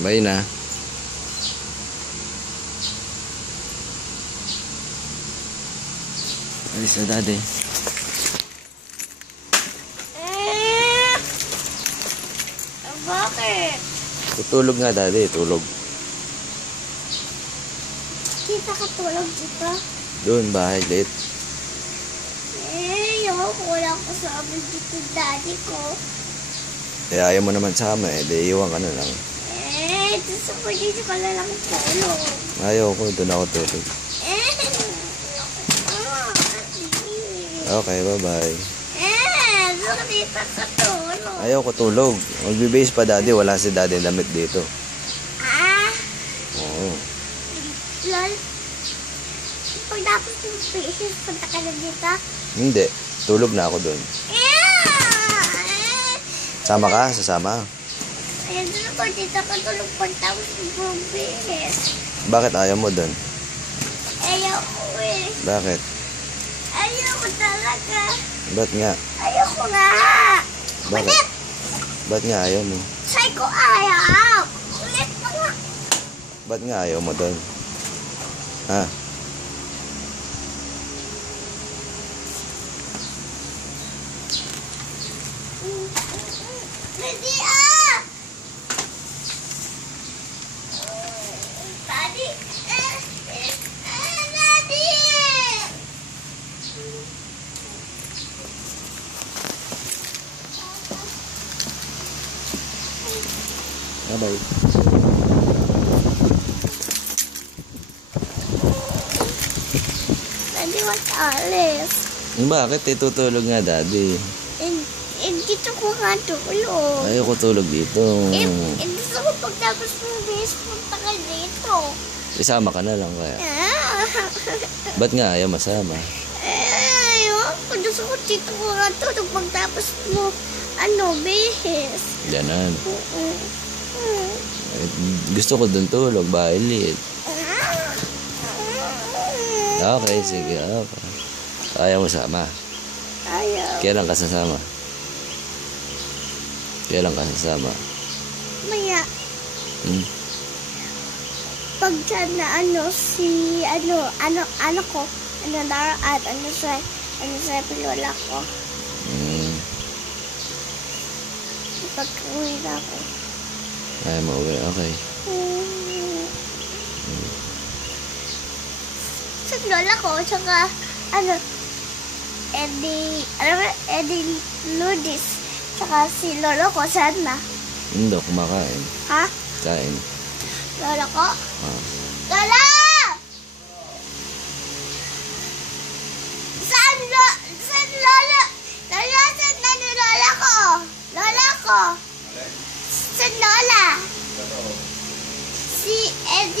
Bye na. Alis na daddy. Bakit? Tutulog nga daddy, tulog. Kita ka tulog dito? Doon, bahay liit. Wala ko sa amin dito daddy ko. Ayaw mo naman sama di iwan ka na lang. Gusto ko dito ka na lang tulog. Ayaw ko, doon ako tulog. Okay, bye-bye. Gusto ko dito ka tulog. Ayaw ko tulog. Magbe-base pa daddy, wala si daddy damit dito. Oo. Lol, pag tapos yung faces, punta ka na dito? Hindi, tulog na ako doon. Sama ka? Sasama? Ayan, doon ako dito ka tulog pag tapos yung faces. Bakit ayaw mo doon? Ayaw ko eh. Bakit? Ayaw ko talaga. Ba't nga? Ayaw ko nga. Bakit? Ba't nga ayaw mo? Say ko ayaw. Ulit mo nga. Ba't nga ayaw mo doon? Ha? Daddy, Daddy. Daddy. Bye-bye. Daddy, what's Alice? Bakit? Tutulog nga daddy. Dito ko nga tulog. Ayaw ko tulog dito. Gusto ko pagtapos ng base, punta ka dito. Isama ka na lang kaya. Ba't nga ayaw masama? Ayoko. Gusto ko dito ko nga tulog pagtapos mo, base. Ganon. Gusto ko doon tulog, bahay liit. Okay, sige. Okay. Ayaw mo sama. Ayaw. Kailan ka sasama? Kailan ka sasama? Maya. Pag sana si ko, Dara at sa pilola ko. Pag-uwi na ako. Ayaw mo uwi, okay. Sa lola ko, tsaka Eddie Ludis. Tsaka si lolo ko, saan na? Hindi, kumakain. Ha? Kain. Lola ko? Lola! Saan lola? Lola, saan na ni lola ko? Lola ko? Saan lola? Si Eddie.